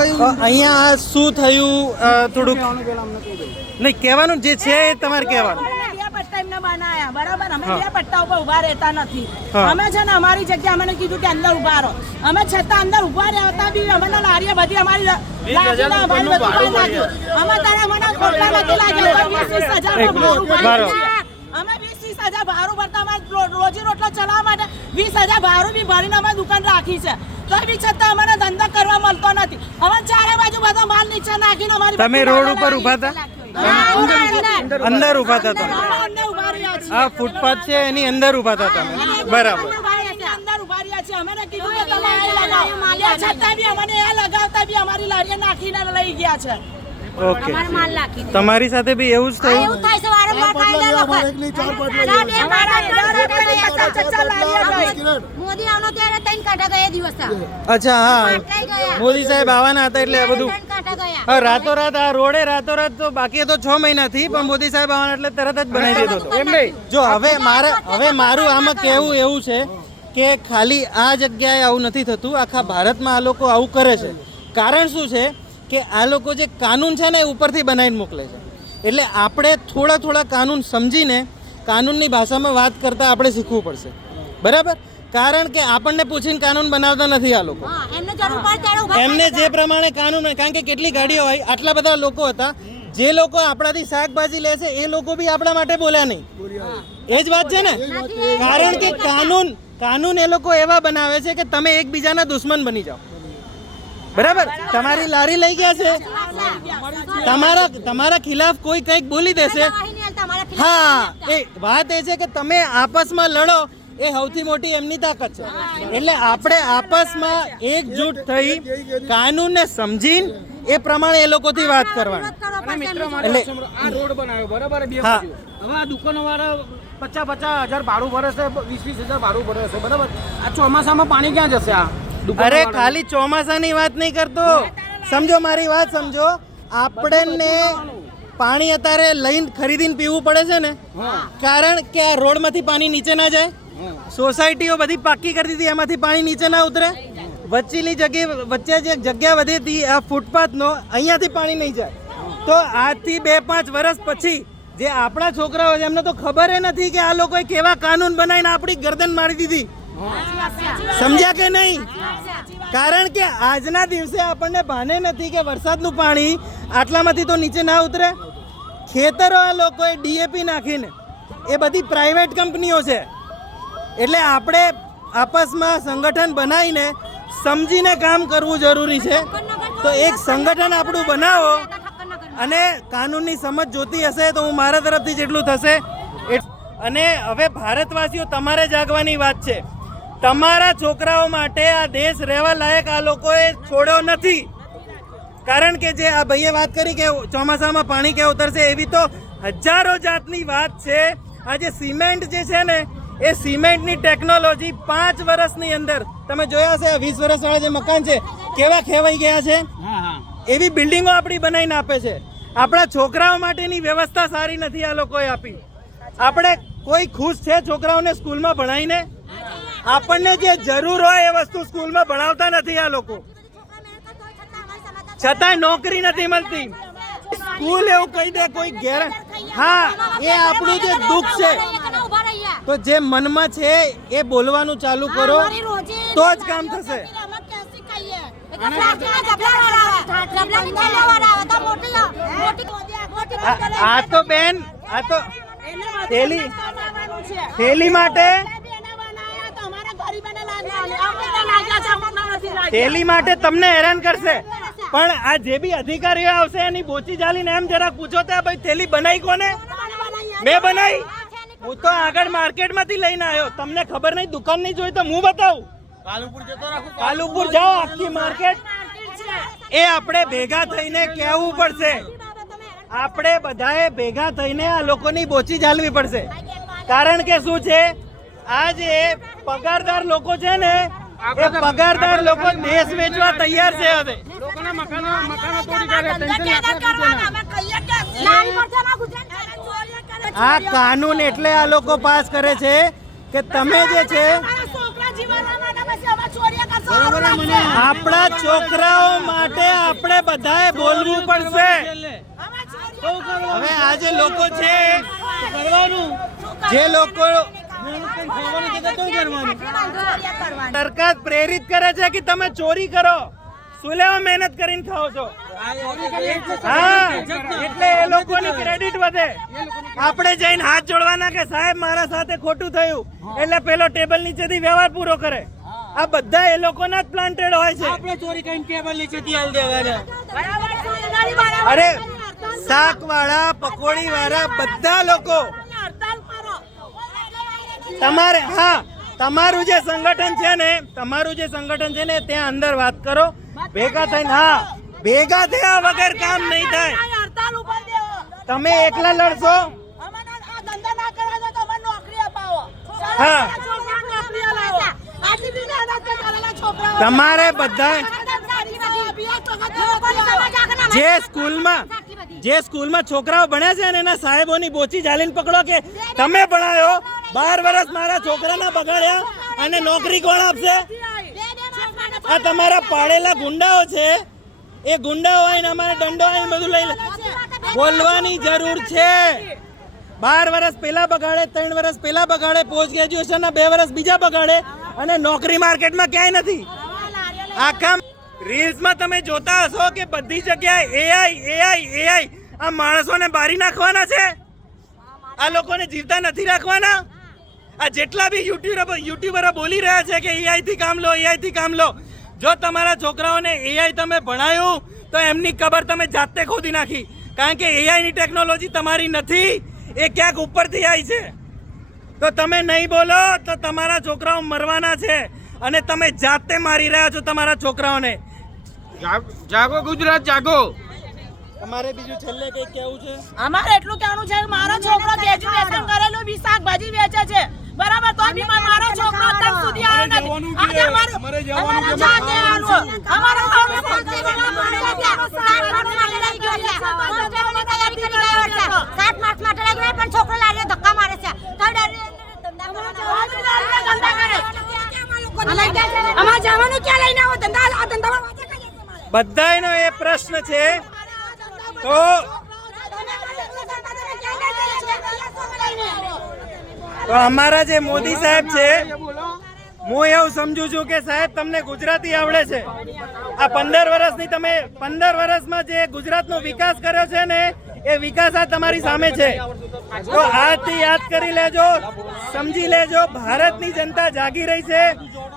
અહીંયા શું થયું? થોડુંક નહીં કહેવાનું જે છે એ તમારે કહેવાનું. અમે બે પટ્ટા એમને બનાયા બરાબર? અમે બે પટ્ટા ઉપર ઊભા રહેતા નથી. અમે છે ને અમારી જગ્યા અમને કીધું કે અંદર ઊભા રહો. અમે છતાં અંદર ઊભા રહેતા બી અમને લારીએ બધી અમારી લાગીને અમારી બધું બહાર નાખ્યું. અમે તારે અમને ખોટા નથી લાગ્યા. તો વીસ વીસ હજારનું એક મિનિટ, ભાડું ભરીએ બરાબર. છીએ. અમે વીસ વીસ હજાર ભાડું ભરતા અમારે રોજી રોટલો ચલાવવા માટે વીસ હજાર ભાડું બી ભરીને અમે દુકાન રાખી છે. તો છતાં અમને ધંધો કરવા મળતો નથી. હવે ચારે બાજુ બધો માલ નીચે નાખીને અમારી તમે રોડ ઉપર ઊભા હતા? અંદર. અંદર ઊભા હતા. તમે? ઊભા. આ ફૂટપાથ છે એની અંદર ઊભા હતા તમે? બરાબર. અંદર ઊભા રહ્યા છે અમે કીધું કે તમે લગાવો. છતાં બી અમને એ લગાવતા બી અમારી લારીએ નાખીને લઈ ગયા છે. ઓકે તમારી સાથે બી એવું જ થયું? અચ્છા હા મોદી સાહેબ આવવાના હતા એટલે બધું રાતોરાત આ રોડે રાતોરાત તો બાકી તો છ મહિનાથી પણ મોદી સાહેબ આવવાના એટલે તરત જ બનાવી દીધો એમ નહીં જો હવે મારે હવે મારું આમાં કહેવું એવું છે કે ખાલી આ જગ્યાએ આવું નથી થતું આખા ભારતમાં આ લોકો આવું કરે છે કારણ શું છે કે આ લોકો જે કાનૂન છે ને એ ઉપરથી બનાવીને મોકલે છે એટલે આપણે થોડા થોડા કાનૂન સમજીને કાનૂનની ભાષામાં વાત કરતાં આપણે શીખવું પડશે. બરાબર? કારણ કે આપણને પૂછીને કાનૂન બનાવતા નથી આ લોકો. એમને જે પ્રમાણે કાનૂન કારણ કે કેટલી ગાડીઓ હોય આટલા બધા લોકો હતા. જે લોકો આપણાથી શાકભાજી લે છે એ લોકો બી આપણા માટે બોલ્યા નહીં. એ જ વાત છે ને? કારણ કે કાનૂન કાનૂન એ લોકો એવા બનાવે છે કે તમે એકબીજાના દુશ્મન બની જાઓ. બરાબર? તમારી લારી લઈ ગયા છે? તમારા તમારા ખિલાફ કોઈ કંઈક બોલી દેશે? હા એ વાત એ છે કે તમે આપસમાં લડો એ સૌથી મોટી એમની તાકાત છે. એટલે આપણે આપસમાં એકજૂટ થઈ કાનૂનને સમજીને એ પ્રમાણે એ લોકોથી વાત કરવાની. વિરોધ મિત્રો એટલે આ રોડ બનાવ્યો બરાબર? બે હા. હવે આ દુકાનો વાળા પચાસ પચાસ હજાર ભાડું ભરે છે વીસ વીસ હજાર ભાડું ભરે છે બરાબર? આ ચોમાસામાં પાણી ક્યાં જશે આ? અરે ખાલી ચોમાસાની વાત નહીં કરતો. સમજો મારી વાત સમજો. આપણને પાણી અત્યારે લઈને ખરીદીને પીવું પડે છે ને કારણ કે આ રોડમાંથી પાણી નીચે ના જાય. સોસાયટીઓ બધી પાકી કરી દીધી એમાંથી પાણી નીચે ના ઉતરે. વચ્ચેની જગ્યાએ વચ્ચે જે જગ્યા વધી હતી આ ફૂટપાથનો અહીંયાથી પાણી નહીં જાય. તો આજથી બે પાંચ વર્ષ પછી જે આપણા છોકરાઓ છે એમને તો ખબર નથી કે આ લોકોએ કેવા કાનૂન બનાવીને આપણી ગરદન મારી દીધી. સમજ્યા કે નહીં? કારણ કે આજના દિવસે આપણને ભાને નથી કે વરસાદનું પાણી આટલામાંથી તો નીચે ના ઉતરે. ખેતરો આ લોકોએ ડીએપી નાખીને. એ બધી પ્રાઇવેટ કંપનીઓ છે. એટલે આપણે આપસમાં સંગઠન બનાવીને સમજીને કામ કરવું જરૂરી છે. તો એક સંગઠન આપણું બનાવો અને કાનૂનની સમજ જોતી હશે તો હું મારા તરફથી જેટલું થશે. અને હવે ભારતવાસીઓ તમારે જાગવાની વાત છે. તમારા છોકરાઓ માટે આ દેશ રહેવા લાયક આ લોકોએ છોડ્યો નથી. કારણ કે જે આ ભાઈએ વાત કરી કે ચોમાસામાં પાણી કે ઉતરશે એવી તો હજારો જાતની વાત છે. આ જે સિમેન્ટ જે છે ને એ સિમેન્ટની ટેકનોલોજી પાંચ વર્ષની અંદર તમે જોયા છે વીસ વર્ષવાળા જે મકાન છે કેવા ખેવાઈ ગયા છે? એવી બિલ્ડિંગો આપણી બનાવીને આપે છે. આપણા છોકરાઓ માટેની વ્યવસ્થા સારી નથી આ લોકોએ આપી. આપણે કોઈ ખુશ છે છોકરાઓને સ્કૂલમાં ભણાવીને? આપણને જે જરૂર હોય એ વસ્તુ સ્કૂલમાં ભણાવતા નથી આ લોકો. છતાંય નોકરી નથી મળતી. સ્કૂલ એવું કહી દે કોઈ ગેર હા એ આપણું જે દુઃખ છે. તો જે મનમાં છે એ બોલવાનું ચાલુ કરો તો જ કામ થશે. આ તો બેન આ તો થેલી થેલી માટે એટલે બી એને બનાયા તો અમારા ગરીબોને લાગ્યા અમને લાગ્યા છે થેલી માટે તમને હેરાન કરશે. પણ આ જે બી અધિકારીઓ આવશે એની બોચી ચાલીને એમ જરાક પૂછો તો ભાઈ થેલી બનાવી કોને? મેં બનાવી હું તો આગળ માર્કેટમાંથી લઈને આવ્યો. તમને ખબર નહીં દુકાન નહીં જોઈ તો હું બતાવું. કાલુપુર જાઓ આખી માર્કેટ. એ આપણે ભેગા થઈને કહેવું પડશે. આપણે બધાએ ભેગા થઈને આ લોકોની બોચી ચાલવી પડશે. કારણ કે શું છે? આ જે પગારદાર લોકો છે ને પગારદાર લોકો દેશ વેચવા તૈયાર છે હવે લોકોના મકાનો મકાનો તોડી કાઢે ટેન્શન ધંધા ક્યાં કરવાના? અમે કહીએ ક્યાંથી? લારી પર છે ને ગુજરાત ચોરીઓ કરે. આ કાનૂન એટલે આ લોકો પાસ કરે છે કે તમે જે છે આપણા છોકરાઓ માટે આપણે બધાએ બોલવું પડશે હવે આજે લોકો છે જે લોકો સરકાર પ્રેરિત કરે છે કે તમે ચોરી કરો. સુલેવા મહેનત કરીને ખાઓ છો? હા એટલે એ લોકોની ક્રેડિટ વધે. આપણે જઈને હાથ જોડવાના કે સાહેબ મારા સાથે ખોટું થયું. એટલે પેલો ટેબલ નીચેથી વ્યવહાર પૂરો કરે. આ બધા એ લોકોના જ પ્લાન્ટેડ હોય છે. આપણે ચોરી કરીને ટેબલ નીચેથી હાલ દેવાના અરે શાક વાળા પકોડી વાળા બધા લોકો તમારે, હા, તમારું જે સંગઠન છે ને, તમારું જે સંગઠન છે ને, ત્યાં અંદર વાત કરો. ભેગા થઈને, હા, ભેગા થયા વગર કામ નહીં થાય. તમે એકલા લડશો? હા. તમારે બધા જે સ્કૂલમાં જે સ્કૂલમાં છોકરાઓ ભણ્યા છે ને, એના સાહેબોની બોચી જાલીને પકડો કે તમે ભણાયો? બાર વર્ષ મારા છોકરાના બગાડ્યા અને નોકરી કોણ આપશે? આ તમારા પાડેલા ગુંડાઓ છે. એ ગુંડાઓ આવીને અમારે દંડો આવીને બધું લઈ બોલવાની જરૂર છે. બાર વર્ષ પહેલા બગાડે, ત્રણ વર્ષ પહેલા બગાડે પોસ્ટ ગ્રેજ્યુએશનના બે વર્ષ બીજા બગાડે અને નોકરી માર્કેટમાં ક્યાંય નથી. આખા રીલ્સમાં તમે જોતા હશો કે બધી જગ્યાએ એઆઈ એઆઈ એઆઈ આ માણસોને બારી નાખવાના છે? આ લોકોને જીવતા નથી રાખવાના? આ જેટલા બી યુટ્યુબર યુટ્યુબરો બોલી રહ્યા છે કે એઆઈ થી કામ લો એઆઈ થી કામ લો. જો તમારા છોકરાઓને એઆઈ તમે ભણાયું તો એમની કબર તમે જાતે ખોદી નાખી. કારણ કે એઆઈ ની ટેકનોલોજી તમારી નથી એ ક્યાંક ઉપરથી આવી છે. તો તમે નહીં બોલો તો તમારા છોકરાઓ મરવાના છે. અને તમે જાતે મારી રહ્યા છો તમારા છોકરાઓને. જાગો ગુજરાત જાગો. તમારે બીજું છેલ્લે કઈ કેવું છે? અમારે એટલું કહેવાનું છે કે મારો છોકરો ગ્રેજ્યુએશન કરેલું બી શાકભાજી વેચે છે. બરાબર તો બી મારો છોકરો અત્યાર સુધી આવ્યો નથી. આજે અમારે અમારે જાતે આવવાનું. અમારે પણ છોકરો લારીએ ધક્કા મારે છે. સાત માસ કરી ગયો છે. સાત લઈને માટે લઈ ગયો પણ છોકરો કરીએ ધક્કા મારે. બધાયનો એ પ્રશ્ન છે. તો તો અમારા જે મોદી સાહેબ છે, હું એવું સમજુ છું કે સાહેબ તમને ગુજરાતી આવડે છે. આ પંદર વર્ષની તમે, પંદર વર્ષમાં જે ગુજરાતનો વિકાસ કર્યો છે ને, એ વિકાસ આ તમારી સામે છે. તો આજથી યાદ કરી લેજો, સમજી લેજો, ભારતની જનતા જાગી રહી છે.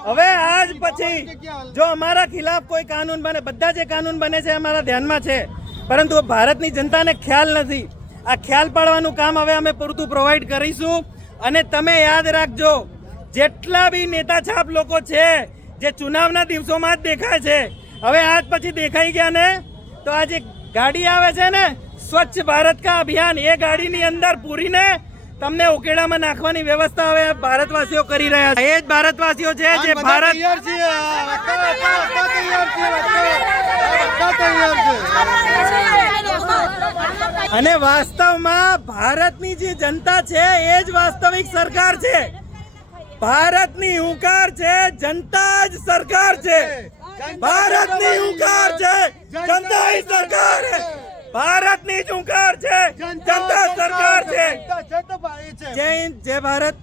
હવે આજ પછી, જો અમારા ખિલાફ કોઈ કાનૂન બને, બધા જે કાનૂન બને છે અમારા ધ્યાનમાં છે. પરંતુ ભારતની જનતાને ખ્યાલ નથી. આ ખ્યાલ પાડવાનું કામ હવે અમે પૂરતું પ્રોવાઈડ કરીશું. અને તમે યાદ રાખજો, જેટલા બી નેતા છાપ લોકો છે, જે ચુનાવના દિવસોમાં જ દેખાય છે, હવે આજ પછી દેખાઈ ગયા ને, તો આ જે ગાડી આવે છે ને, સ્વચ્છ ભારત કા અભિયાન, એ ગાડીની અંદર પૂરીને તમને ઉકેડામાં નાખવાની વ્યવસ્થા હવે ભારતવાસીઓ કરી રહ્યા છે. એ જ ભારતવાસીઓ છે જે ભારત અને વાસ્તવમાં ભારતની જે જનતા છે એ જ વાસ્તવિક સરકાર છે. ભારતની હુંકાર છે જનતા જ સરકાર છે. ભારતની હુંકાર છે. જનતા જ સરકાર છે. ભારતની જ હુંકાર છે. જનતા સરકાર છે. જય હિન્દ જય ભારત.